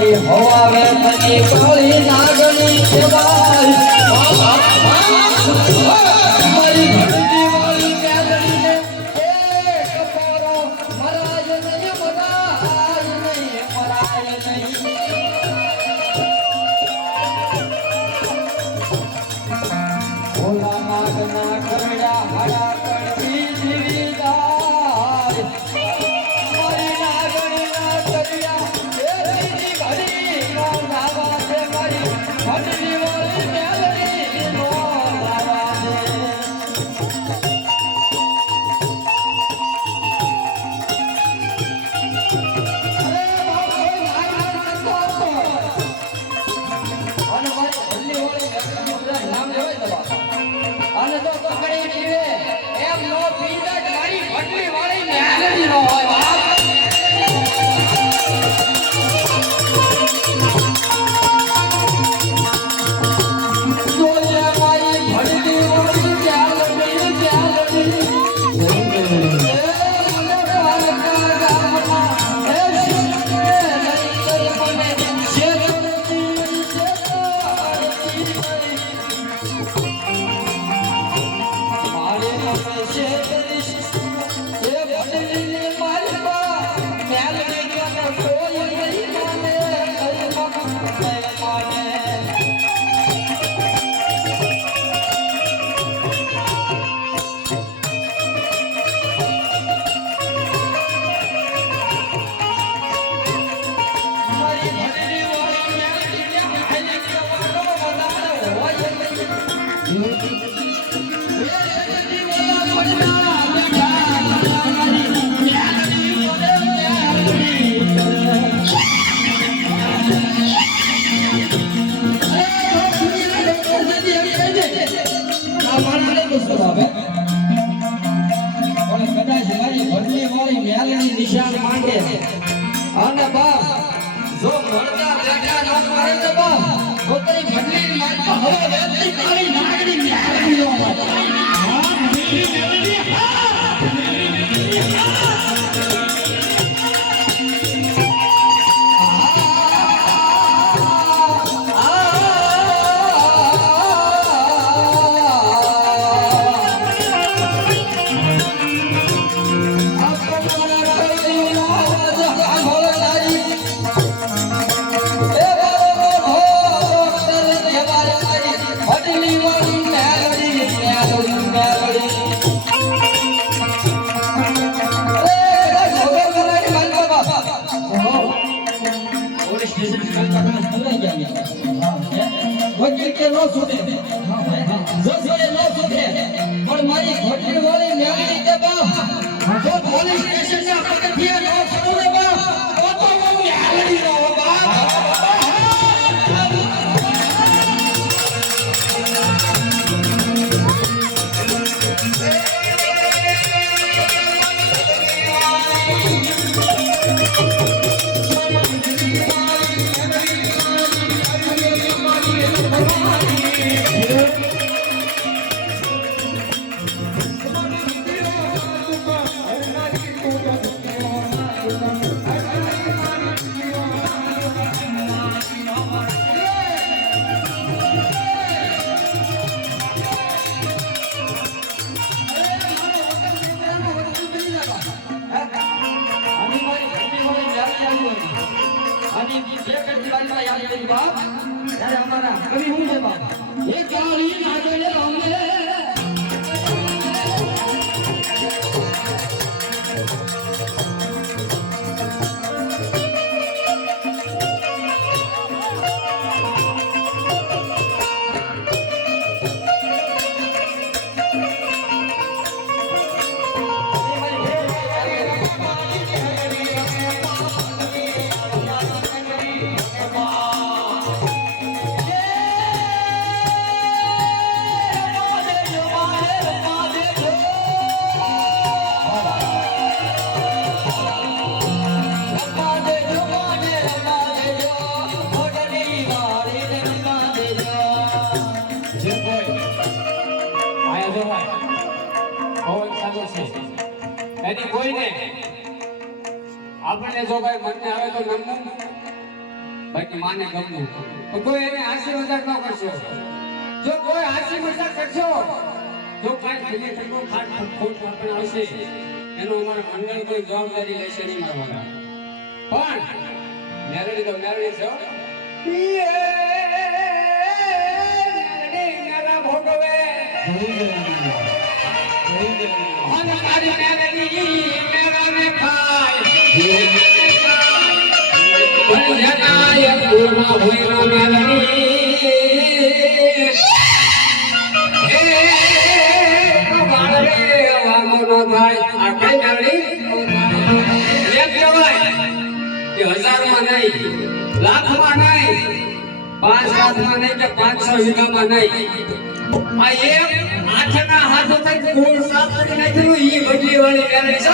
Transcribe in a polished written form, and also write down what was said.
મારી હવાવે તની કાળી નાગણી કેવાય મારી ઘડતી વાળી મેલડીને એક પારો મરાય નહીં મરાય નહીં ભોલા નાગના કરડા હાડા કરતી જીવી જાય મારી નાગણીના કરિયા એની ઘડી નો નાવા છે મારી ઘડતી વાળી મેલડી નો નાવા છે અને તો પકડી જીવે એમ નો પીંડા મારી ભટલી વાળી મેલડી નો હોય નિશાન માંગે અને બાપ જો મળતા બેટા નો કરે તો બાપ પોતાની ભટલી મારી હવે વેચી કાળી નાગડી મેલડી નો હા મેલડી નો છૂટે જો છોડે નો છૂટે પણ મારી ઘોટલી વાળી મેલડી કે બાપ જો પોલીસ સ્ટેશન ના પગથિયા નો છોડે બાપ તો હું મેલડી નો हमारा कभी हूँ ये काली नागले रामे એની કોઈને આપણને જો ભાઈ મનને આવે તો નમવું બાકી માને ગમવું તો કોઈ એને હાસી મજાક ન કરશો. જો કોઈ હાસી મજાક કરશો, જો કાંઈ ખીલી ઠંડો ખાટ ખોટ પણ આવશે, એનો અમારા મંડળ કોઈ જવાબદારી લેશે નહીં મારા વાળા. પણ મેરડી તો મેરડી છો. મેરા ભોગવે અને મારી મેરડી મેરાને ખાય. જનાય પૂર્ણ ભોયનો મેરડી હે બાળરે વાગો ન થાય. આ કઈ મેરડી એક કહેવાય કે હજારમાં નહીં, લાખમાં નહીં, 5 લાખમાં નહીં કે 500 વીઘામાં નહીં. આ એક આઠના હાથો થઈ ગોળ સાફ કરી નાખ્યું ઈ બદલી વાળી મેરડી છે.